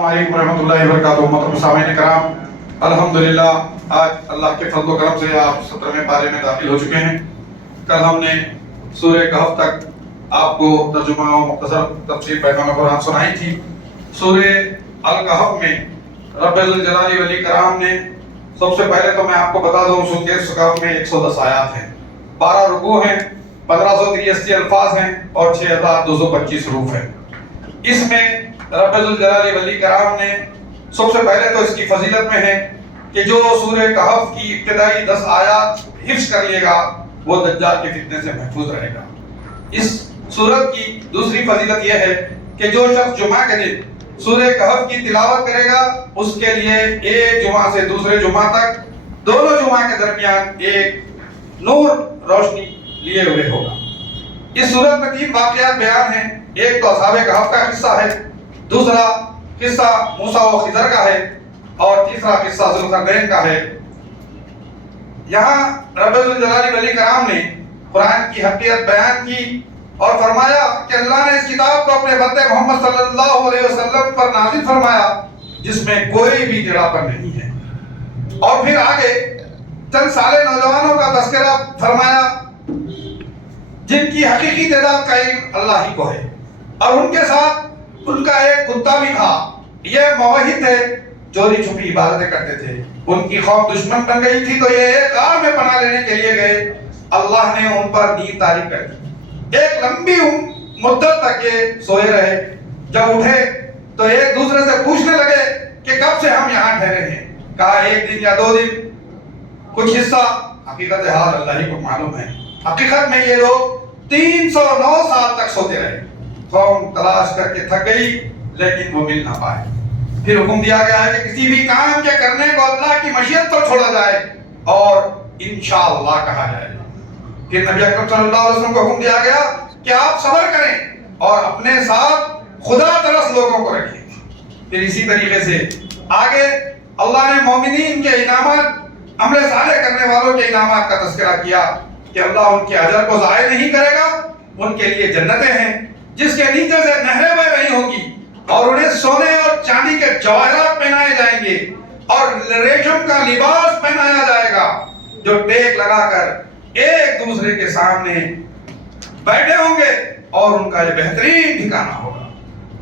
السلام علیکم ورحمۃ اللہ وبرکاتہ۔ محترم سامعین کرام، الحمدللہ آج اللہ کے فضل و کرم سے آپ 17ویں پارے میں داخل ہو چکے ہیں۔ کل ہم نے سورہ کہف تک آپ کو ترجمہ و مختصر تفسیر پیغام قرآن سنائی تھی۔ سورہ الکہف میں رب الجلال والاکرام نے سب سے پہلے تو میں آپ کو بتا دوں سورہ الکہف میں 110 آیات ہیں، 12 رکوع ہیں، 1583 الفاظ ہیں اور 6225 حروف ہیں۔ اس میں رب الجلال والاکرام نے سب سے پہلے تو اس کی فضیلت میں ہے کہ جو سورہ کہف کی ابتدائی 10 آیات حفظ کر لے گا وہ دجال کے فتنے سے محفوظ رہے گا۔ اس سورت کی دوسری فضیلت یہ ہے کہ جو شخص جمعہ کے دن سورہ کہف کی تلاوت کرے گا اس کے لیے ایک جمعہ سے دوسرے جمعہ تک دونوں جمعہ کے درمیان ایک نور روشنی لیے ہوئے ہوگا۔ اس سورت میں 3 واقعات بیان ہیں۔ ایک تو اصحاب کہف کا قصہ ہے، دوسرا قصہ موسیٰ و خضر کا ہے اور تیسرا قصہ ذوالقرنین کا ہے۔ یہاں رب الجلال والاکرام نے قرآن کی حقیقت بیان کی اور فرمایا کہ اللہ نے اس کتاب کو اپنے بندے محمد صلی اللہ علیہ وسلم پر نازل فرمایا جس میں کوئی بھی جڑاپن نہیں ہے، اور پھر آگے چند سالے نوجوانوں کا تذکرہ فرمایا جن کی حقیقی تعداد کا علم اللہ ہی کو ہے، اور ان کے ساتھ ان کا ایک کتا بھی تھا۔ یہ موحد تھے، چوری چھپی عبادتیں کرتے تھے۔ ان کی قوم دشمن بن گئی تھی تو یہ ایک غار میں پناہ لینے کے لیے گئے۔ اللہ نے ان پر دین تاریک کر دی۔ ایک لمبی مدت تک یہ سوئے رہے۔ جب اٹھے تو ایک دوسرے سے پوچھنے لگے کہ کب سے ہم یہاں ٹھہرے ہیں۔ کہا 1 دن یا 2 دن۔ کچھ حصہ حقیقت حال اللہ ہی کو معلوم ہے۔ حقیقت میں یہ لوگ 309 سال تک سوتے رہے۔ قوم تلاش کر کے تھک گئی لیکن وہ مل نہ پائے۔ پھر حکم دیا گیا ہے کہ کسی بھی کام کے کرنے کو اللہ کی مشیت پر چھوڑا جائے اور انشاءاللہ کہا جائے۔ پھر نبی اکرم صلی اللہ علیہ وسلم کو حکم دیا گیا کہ آپ صبر کریں اور اپنے ساتھ خدا ترس لوگوں کو رکھیں۔ پھر اسی طریقے سے آگے اللہ نے مومنین کے انعامات، عمل صالح کرنے والوں کے انعامات کا تذکرہ کیا کہ اللہ ان کے اجر کو ضائع نہیں کرے گا۔ ان کے لیے جنتیں ہیں جس کے نیچے سے نہریں بہ رہی ہوں گی، اور انہیں سونے اور چاندی کے جواہرات پہنائے جائیں گے اور ریشم کا لباس پہنایا جائے گا، جو ٹیک لگا کر ایک دوسرے کے سامنے بیٹھے ہوں گے اور ان کا یہ بہترین ٹھکانہ ہوگا۔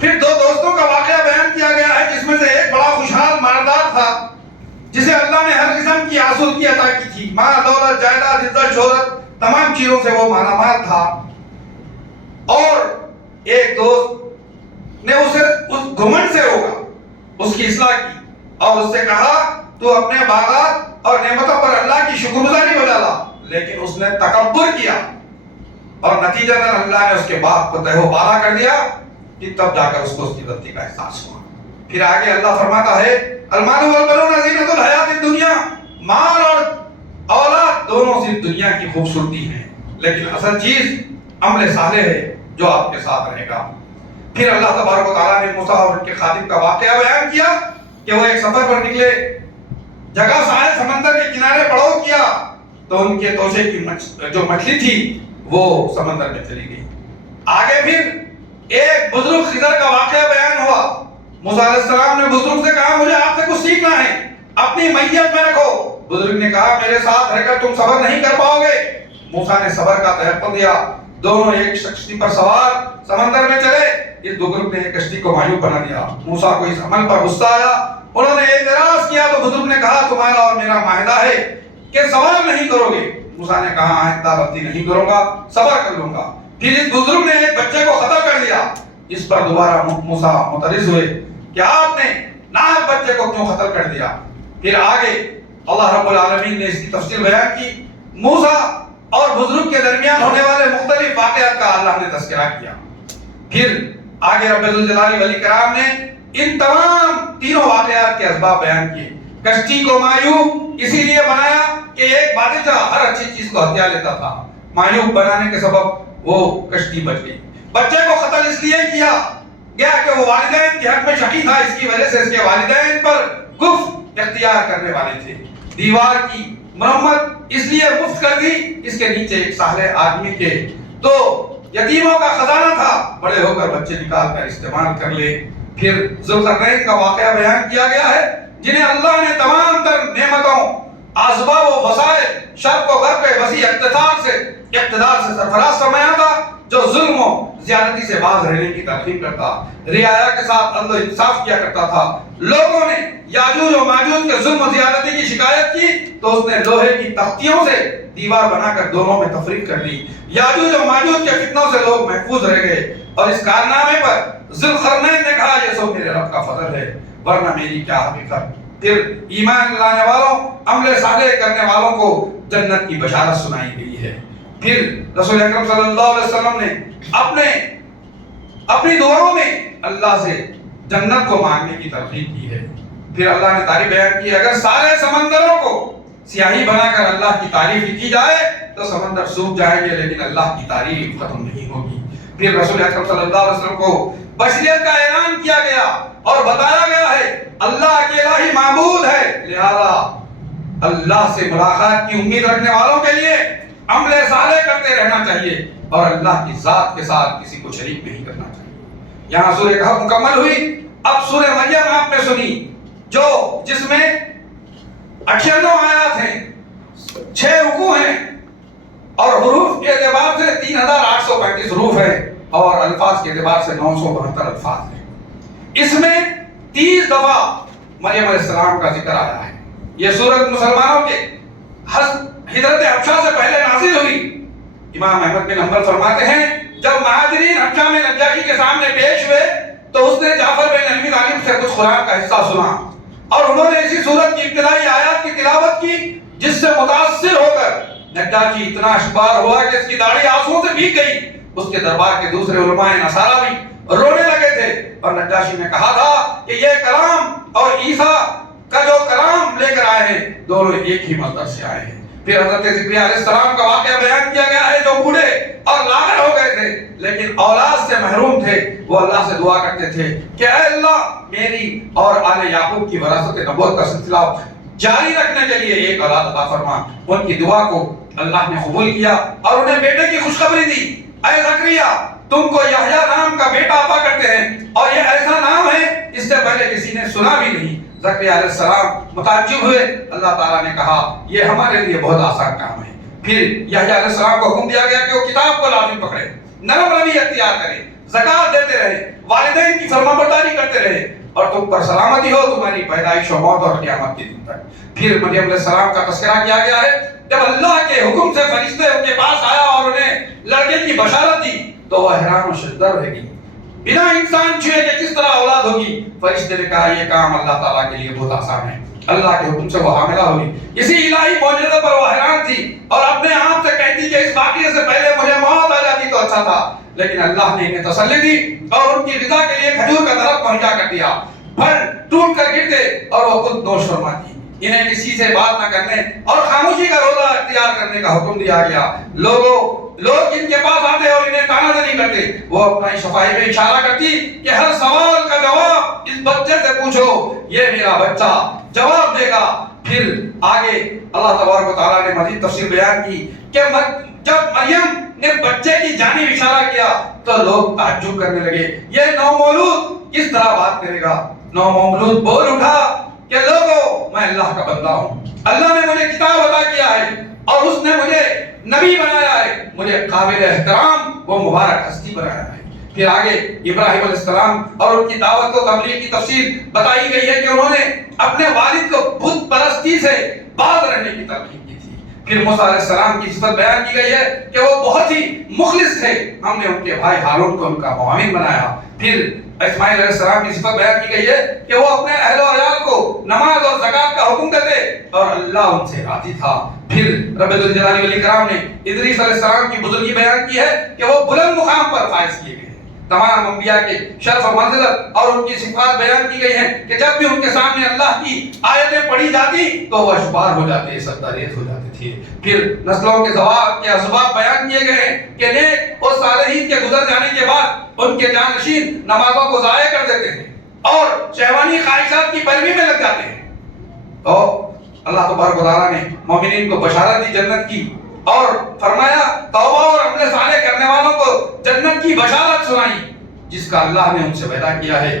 پھر 2 دوستوں کا واقعہ بیان کیا گیا ہے جس میں سے ایک بڑا خوشحال مالدار تھا جسے اللہ نے ہر قسم کی آسودگی عطا کی تھی، مال دولت جائیداد عزت شہرت تمام چیزوں سے وہ مالا مال تھا، اور ایک دوست نے اسے اس گھمنڈ سے روکا، اس کی اصلاح کی اور اس سے کہا تو اپنے باغات اور نعمتوں پر اللہ کی شکر گزاری بجا لا، لیکن اس نے تکبر کیا اور نتیجتاً اللہ نے اس کے باغ کو تہہ و بالا کر دیا کہ تب جا کر اس کو اس کی غلطی کا احساس ہوا۔ پھر آگے اللہ فرماتا ہے المال والبنون زینت الحیات الدنیا، مال اور اولاد دونوں صرف دنیا کی خوبصورتی ہیں، لیکن اصل چیز عمل صالح ہے جو آپ کے ساتھ رہے گا۔ پھر اللہ تبارک و تعالیٰ نے موسیٰ اور ان کے خادم کا واقعہ بیان کیا کہ وہ ایک سفر پر نکلے، جگہ ساحل سمندر کے کنارے پڑاؤ کیا تو ان کے توشے کی جو مچھلی تھی وہ سمندر میں چلی گئی۔ آگے پھر ایک بزرگ خضر کا واقعہ بیان ہوا۔ موسیٰ علیہ السلام نے بزرگ سے کہا مجھے آپ سے کچھ سیکھنا ہے، اپنی میت میں رکھو۔ بزرگ نے کہا میرے ساتھ رہ کر تم صبر نہیں کر پاؤ گے۔ موسیٰ نے صبر کا تحفظ دیا، دونوں ایک کشتی پر سوار سمندر میں چلے۔ اس بزرگ نے کشتی کو مایوب بنا دیا۔ موسیٰ کو اس عمل پر غصہ آیا، انہوں نے اعتراض کیا تو بزرگ نے کہا تمہارا اور میرا معاہدہ ہے کہ سوال نہیں کرو گے۔ موسیٰ نے کہا آئندہ غلطی نہیں کروں گا، صبر کر لوں گا۔ پھر اس بزرگ نے ایک بچے کو قتل کر دیا۔ اس پر دوبارہ موسیٰ مترس ہوئے کہ آپ نے ناحق بچے کو کیوں قتل کر دیا۔ پھر آگے اللہ رب العالمین نے اس کی تفصیل بیان کی۔ موسیٰ اور بزرگ کے درمیان ہونے والے مختلف واقعات کا اللہ نے تذکرہ کیا۔ پھر آگے رب الجلال والاکرام نے ان تمام تینوں واقعات کے اسباب بیان کیے۔ کشتی کو مایوب اسی لیے بنایا کہ ایک بادشاہ ہر اچھی چیز کو ہتھیا لیتا تھا، مایوب بنانے کے سبب وہ کشتی بچ گئی۔ بچے کو قتل اس لیے کیا گیا کہ وہ والدین کے حق میں شقی تھا، اس کی وجہ سے اس کے والدین پر کفر اختیار کرنے والے تھے۔ دیوار کی مرمت اس لیے مفت کر دی، اس کے نیچے ایک صالح آدمی کے تو یتیموں کا خزانہ تھا، بڑے ہو کر بچے نکال کر استعمال کر لے۔ پھر ذوالقرنین کا واقعہ بیان کیا گیا ہے جنہیں اللہ نے تمام تر نعمتوں، اسباب و وسائل، شرق و غرب کے وسیع اقتدار سے سرفراز فرمایا تھا، جو ظلم و زیادتی سے باز رہنے کی ترغیب کرتا، رعایا کے ساتھ عدل و انصاف کیا کرتا تھا۔ لوگوں نے یاجوج و ماجوج کے ظلم و زیادتی کی شکایت کی تو اس نے لوہے کی تختیوں سے دیوار بنا کر دونوں میں تفریق کر لی۔ یاجوج و ماجوج کے فتنوں سے لوگ محفوظ رہ گئے، اور اس کارنامے پر ذوالقرنین نے کہا یہ سب میرے رب کا فضل ہے، ورنہ میری کیا حقیقت۔ پھر ایمان لانے والوں، عمل صالح کرنے والوں کو جنت کی بشارت سنائی گئی ہے۔ پھر رسول اکرم صلی اللہ علیہ وسلم نے اپنی دعاؤں میں اللہ سے جنت کو مانگنے کی ترغیب کی ہے۔ پھر اللہ نے تعریف بیان کی، اگر سارے سمندروں کو سیاہی بنا کر اللہ کی تعریف لکھی جائے تو سمندر سوکھ جائیں گے، لیکن اللہ کی تعریف ختم نہیں ہوگی۔ پھر رسول اکرم صلی اللہ علیہ وسلم کو بشریت کا اعلان کیا گیا اور بتایا گیا ہے اللہ اکیلا ہی معبود ہے، لہذا اللہ سے ملاقات کی امید رکھنے والوں کے لیے عمل صالح کرتے رہنا چاہیے اور اللہ کی ذات کے ساتھ کسی کو شریک نہیں کرنا چاہیے۔ یہاں سورہ کہف مکمل ہوئی۔ اب سورہ مریم آپ نے سنی، جس میں 98 آیات ہیں، 6 رکوع ہیں، اور حروف کے اعتبار سے 3835 حروف ہیں، اور الفاظ کے اعتبار سے 972 الفاظ ہیں۔ اس میں 30 دفعہ مریم علیہ السلام کا ذکر آیا ہے۔ یہ سورت مسلمانوں کے ہجرت حبشہ سے پہلے نازل ہوئی۔ امام احمد بن حنبل فرماتے ہیں جب مہاجرین حبشہ میں نجاشی کے سامنے پیش ہوئے تو اس نے جعفر بن ابی طالب سے کچھ قرآن کا حصہ سنا، اور انہوں نے اسی سورت کی ابتدائی آیات کی تلاوت کی، جس سے متاثر ہو کر نجاشی اتنا اشبار ہوا کہ اس کی داڑھی آنسوؤں سے بھیگ گئی۔ اس کے دربار کے دوسرے علماء نصارہ بھی رونے لگے تھے، اور نجاشی نے کہا تھا کہ یہ کلام اور عیسیٰ کا جو کلام لے کر آئے ہیں دونوں ایک ہی مصدر سے آئے ہیں۔ پھر حضرت زکریا علیہ السلام کا واقعہ بیان کیا گیا ہے، جو بوڑھے اور لاغر ہو گئے تھے لیکن اولاد سے محروم تھے۔ وہ اللہ سے دعا کرتے تھے کہ اے اللہ میری اور آل یعقوب کی وراثت نبوت کا سلسلہ جاری رکھنے کے لیے ایک اولاد عطا فرما۔ ان کی دعا کو اللہ نے قبول کیا اور انہیں بیٹے کی خوشخبری دی، اے زکریا تم کو یحییٰ نام کا بیٹا عطا کرتے ہیں، اور یہ ایسا نام ہے اس سے پہلے کسی نے سنا بھی نہیں۔ زکریا علیہ السلام متعجب ہوئے، اللہ تعالیٰ نے کہا یہ ہمارے لیے بہت آسان کام ہے۔ پھر یحییٰ علیہ السلام کو حکم دیا گیا کہ وہ کتاب کو لازم پکڑے، نرم روی اختیار کرے، زکات دیتے رہے، والدین کی فرمانبرداری کرتے رہے، اور تم پر سلامتی ہو تمہاری پیدائش و موت اور قیامت کے دن تک۔ پھر مریم علیہ السلام کا تذکرہ کیا گیا ہے، جب اللہ کے حکم سے فرشتے ان کے پاس آیا اور انہیں لڑکے کی بشارت دی تو وہ حیران و شدہ رہ گئی، بنا انسان چھوئے کہ کس طرح اولاد ہوگی۔ فرشتے نے کہا یہ کام اللہ تعالیٰ کے لیے بہت آسان ہے۔ اللہ کے حکم سے وہ حاملہ ہوئی۔ اسی الہی معجزے پر وہ حیران تھی اور اپنے آپ سے کہتی کہ اس واقعے سے پہلے مجھے موت آ جاتی تو اچھا تھا، لیکن اللہ نے انہیں تسلی دی اور ان کی رضا کے لیے کھجور کا درخت پہنچا کر دیا، پھل ٹوٹ کر گرتے اور وہ خود نوش فرماتی۔ انہیں کسی سے بات نہ کرنے اور خاموشی کا روزہ اختیار کرنے کا حکم دیا گیا۔ لوگ ان کے پاس آتے اور انہیں تانا زنی کرتے، وہ اپنی صفائی میں اشارہ کرتی کہ ہر سوال کا جواب اس بچے سے پوچھو، یہ میرا بچہ جواب دے گا۔ پھر آگے اللہ تبارک و تعالیٰ نے مزید تفصیل بیان کی کہ جب مریم نے بچے کی جانب اشارہ کیا تو لوگ تعجب کرنے لگے، یہ نومولود کس طرح بات کرے گا؟ نومولود بول اٹھا کہ لوگو میں اللہ کا بندہ ہوں، اللہ نے مجھے کتاب عطا کیا ہے اور اس نے مجھے نبی بنایا ہے، مجھے قابل احترام وہ مبارک ہستی بنایا ہے۔ پھر آگے ابراہیم علیہ السلام اور ان کی دعوت و تبلیغ کی تفصیل بتائی گئی ہے کہ انہوں نے اپنے والد کو بت پرستی سے باز رہنے کی ترغیب کی تھی۔ پھر موسیٰ علیہ السلام کی صفت بیان کی گئی ہے کہ وہ بہت ہی مخلص تھے، ہم نے ان کے بھائی ہارون کو ان کا معاون بنایا۔ پھر اسماعیل علیہ السلام کی صفت بیان کی گئی ہے کہ وہ اپنے اہل و عیال کو نماز اور زکات کا حکم دیتے اور اللہ ان سے راضی تھا۔ پھر رب الجلال والاکرام نے ادریس علیہ السلام کی بزرگی بیان کی ہے کہ وہ بلند مقام پر فائز کیے گئے۔ تمام انبیاء کے شرف و منزلت اور ان کی صفات بیان کی گئی ہیں کہ جب بھی ان کے سامنے اللہ کی آیتیں پڑھی جاتی تو وہ اشبار ہو جاتے، سرداریز ہو جاتے تھے۔ پھر نسلوں کے زوال کے اسباب بیان کیے گئے ہیں کہ نیک اور صالحین کے گزر جانے کے بعد ان کے جانشین نمازوں کو ضائع کر دیتے ہیں اور شہوانی خواہشات کی پیروی میں لگ جاتے ہیں۔ تو اللہ تبارک و تعالیٰ نے مومنین کو بشارت دی جنت کی اور فرمایا توبہ اور عمل صالح کرنے والوں کو جنت کی بشارت سنائی، جس کا اللہ نے ان سے وعدہ کیا ہے۔